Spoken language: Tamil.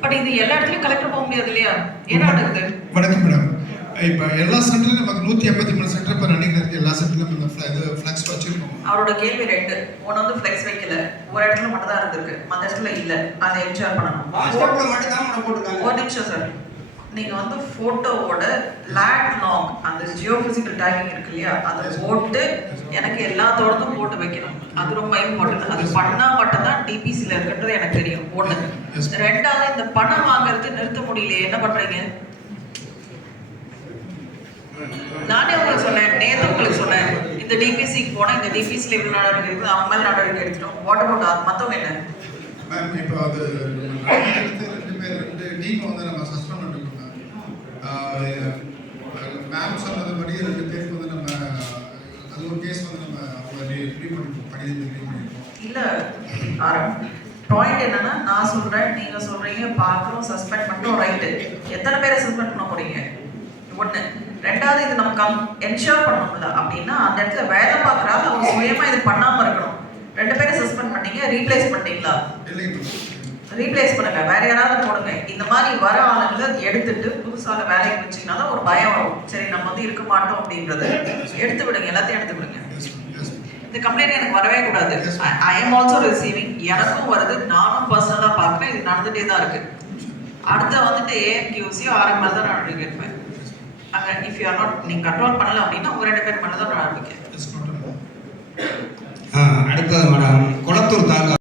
பட் இது எல்லா இடத்துலயும் கலெக்டர் போக முடியாது இல்லையா என்ன நடக்குது? வணக்கம் மேடம் இப்போ எல்லா சென்டர்லையும் நமக்கு நூற்றி எண்பத்தி மூணு சென்டர் இப்போ ரன்னிங் இருக்கு. எல்லா சென்டர்லையும் இந்த fla- இது ஃப்ளக்ஸ் வச்சிருக்கோம். அவரோட கேள்வி ரெண்டு. ஒன்று வந்து ஃப்ளெக்ஸ் வைக்கல. ஒரு இடத்துல மட்டும் தான் இருந்திருக்கு. மற்ற இடத்துல இல்ல. அதை என்ஜாய் பண்ணணும். பாஸ்போர்ட்ல மட்டும் தான் போட்டிருக்காங்க. ஒரு நிமிஷம் சார் நீங்க வந்து போட்டோவோட லேட் லாங் அந்த ஜியோ பிசிக்கல் டேகிங் இருக்கு இல்லையா? அதை போட்டு எனக்கு எல்லாத்தோடதும் போட்டு வைக்கணும். அது ரொம்ப இம்பார்ட்டன்ட் அது பண்ணா மட்டும்தான் டிபிசில இருக்குன்றது எனக்கு தெரியும். Yes. ரெண்டாவது இந்த பணம் வாங்குறது நிறுத்த முடியலையே. என்ன பண்றீங்க? நானே உங்களுக்கு சொன்னேன். நேத்து உங்களுக்கு சொன்னேன். இந்த டிபிசிக்கு போனா இந்த டிபிசில இவ்வளவு நடவடிக்கை இருக்குது அவங்க மேல நடவடிக்கை எடுத்துட்டோம். வாட் அபவுட் மத்தவங்க என்ன? மேம் இப்போ அது ரெண்டு பேர் ரெண்டு டீம் வந்து நம்ம சஸ்பெண்ட் பண்ணிருக்கோம் மேம் சொன்னதுபடி ரெண்டு பேருக்கு வந்து நம்ம அது ஒரு கேஸ் வந்து நம்ம அவங்க ரீ பண்ணிருக்கோம் கடிதம் இல்ல பாயிண்ட் என்னன்னா நான் சொல்றேன் நீங்க சொல்றீங்க பார்க்குறோம் சஸ்பெண்ட் பண்ணுறோம் ரைட்டு எத்தனை பேரை சஸ்பெண்ட் பண்ண போறீங்க? ஒன்று ரெண்டாவது இது நம்ம கம் என்ஷோர் பண்ணணும்ல அப்படின்னா அந்த இடத்துல வேலை பார்க்குறாங்க அவங்க சுயமா இது பண்ணாம இருக்கணும். ரெண்டு பேரை சஸ்பெண்ட் பண்ணீங்க ரீப்ளேஸ் பண்ணீங்களா? ரீப்ளேஸ் பண்ணுங்க வேற யாராவது போடுங்க. இந்த மாதிரி வர ஆளுங்களை எடுத்துட்டு புதுசாக வேலைக்கு வச்சிங்கன்னா தான் ஒரு பயம் வரும். சரி நம்ம வந்து இருக்க மாட்டோம் அப்படின்றத எடுத்து விடுங்க. எல்லாத்தையும் எடுத்து விடுங்க. இந்த கம்ப்ளைண்ட் எனக்கு வரவே கூடாது. ஐ எம் ஆல்சோ ரிசீவிங் எனக்கும் வருது நானும் பர்சனலாக பார்க்குறேன் இது நடந்துட்டே தான் இருக்கு. அடுத்து வந்துட்டு ஏஎம்கியூசியோ ஆர்எம்எல் தான் நடவடிக்கை கேட்பேன். அங்கே இஃப் யூ ஆர் நாட் நீங்கள் கண்ட்ரோல் பண்ணல அப்படின்னா ஒரு ரெண்டு பேர் பண்ண தான் நான் ஆரம்பிக்கிறேன்